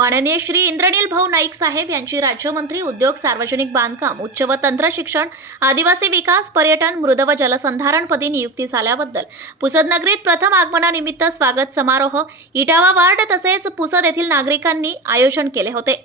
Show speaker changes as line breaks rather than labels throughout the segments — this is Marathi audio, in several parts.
माननीय श्री इंद्रनील भाऊ नाईक साहेब यांची राज्यमंत्री उद्योग सार्वजनिक बांधकाम उच्च व तंत्र शिक्षण आदिवासी विकास पर्यटन मृद व जलसंधारणपदी नियुक्ती झाल्याबद्दल पुसद नगरीत प्रथम आगमनानिमित्त स्वागत समारोह इटावा वार्ड तसेच पुसद येथील नागरिकांनी आयोजन केले होते.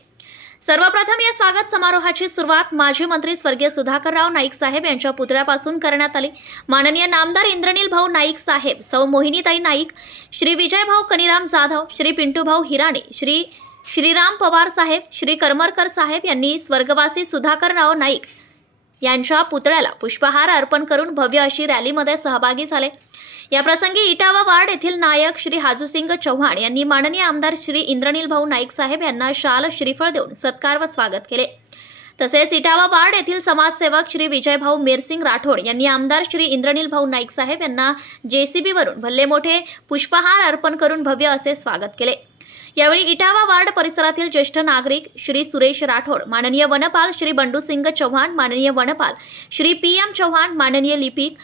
सर्वप्रथम या स्वागत समारोहाची सुरुवात माजी मंत्री स्वर्गीय सुधाकरराव नाईक साहेब यांच्या पुतळ्यापासून करण्यात आली. माननीय नामदार इंद्रनील भाऊ नाईक साहेब सौ मोहिनीताई नाईक श्री विजयभाऊ कनिराम जाधव श्री पिंटूभाऊ हिराणे श्री श्रीराम पवार साहेब श्री करमरकर साहेब यांनी स्वर्गवासी सुधाकरराव नाईक यांच्या पुतळ्याला पुष्पहार अर्पण करून भव्य अशी रॅलीमध्ये सहभागी झाले. याप्रसंगी इटावा वार्ड येथील नायक श्री हाजूसिंग चव्हाण यांनी माननीय आमदार श्री इंद्रनील भाऊ नाईक साहेब यांना शाल श्रीफळ देऊन सत्कार व स्वागत केले. तसेच इटावा वार्ड येथील समाजसेवक श्री विजयभाऊ मिरसिंग राठोड यांनी आमदार श्री इंद्रनील भाऊ नाईक साहेब यांना जेसीबीवरून भल्ले मोठे पुष्पहार अर्पण करून भव्य असे स्वागत केले. यावेळी इटावा वार्ड परिसरातील ज्येष्ठ नागरिक श्री सुरेश राठोड माननीय वनपाल श्री बंडूसिंग चव्हाण माननीय वनपाल श्री पी एम चव्हाण माननीय लिपिक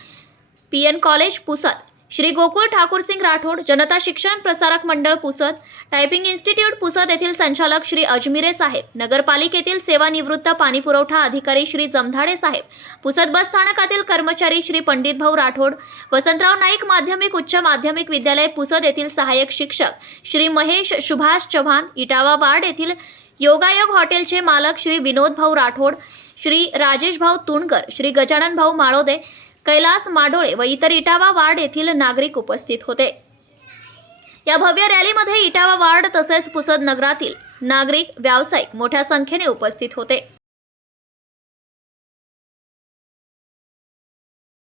P N college Pusad Shri Gokul Thakur Singh Rathod Janata Shikshan Prasarak Mandal Pusad typing institute Pusad येथील संचालक श्री अजमिरे साहेब नगरपालिकेतील सेवानिवृत्त पाणीपुरवठा अधिकारी श्री जमधाडे साहेब पुसद बस स्थानकातील कर्मचारी श्री पंडितभाऊ राठोड वसंतराव नाईक माध्यमिक उच्च माध्यमिक विद्यालय पुसद येथील सहाय्यक शिक्षक श्री महेश सुभाष चव्हाण इटावा वार्ड येथील योगायोग हॉटेलचे मालक श्री विनोद भाऊ राठोड श्री राजेश भाऊ तुणकर श्री गजानन भाऊ माळोदे कैलास माडोळे व इतर इटावा वार्ड येथील नागरिक उपस्थित होते. या भव्य रॅलीमध्ये इटावा वार्ड तसेच पुसद नगरातील नागरिक व्यावसायिक मोठ्या संख्येने उपस्थित होते.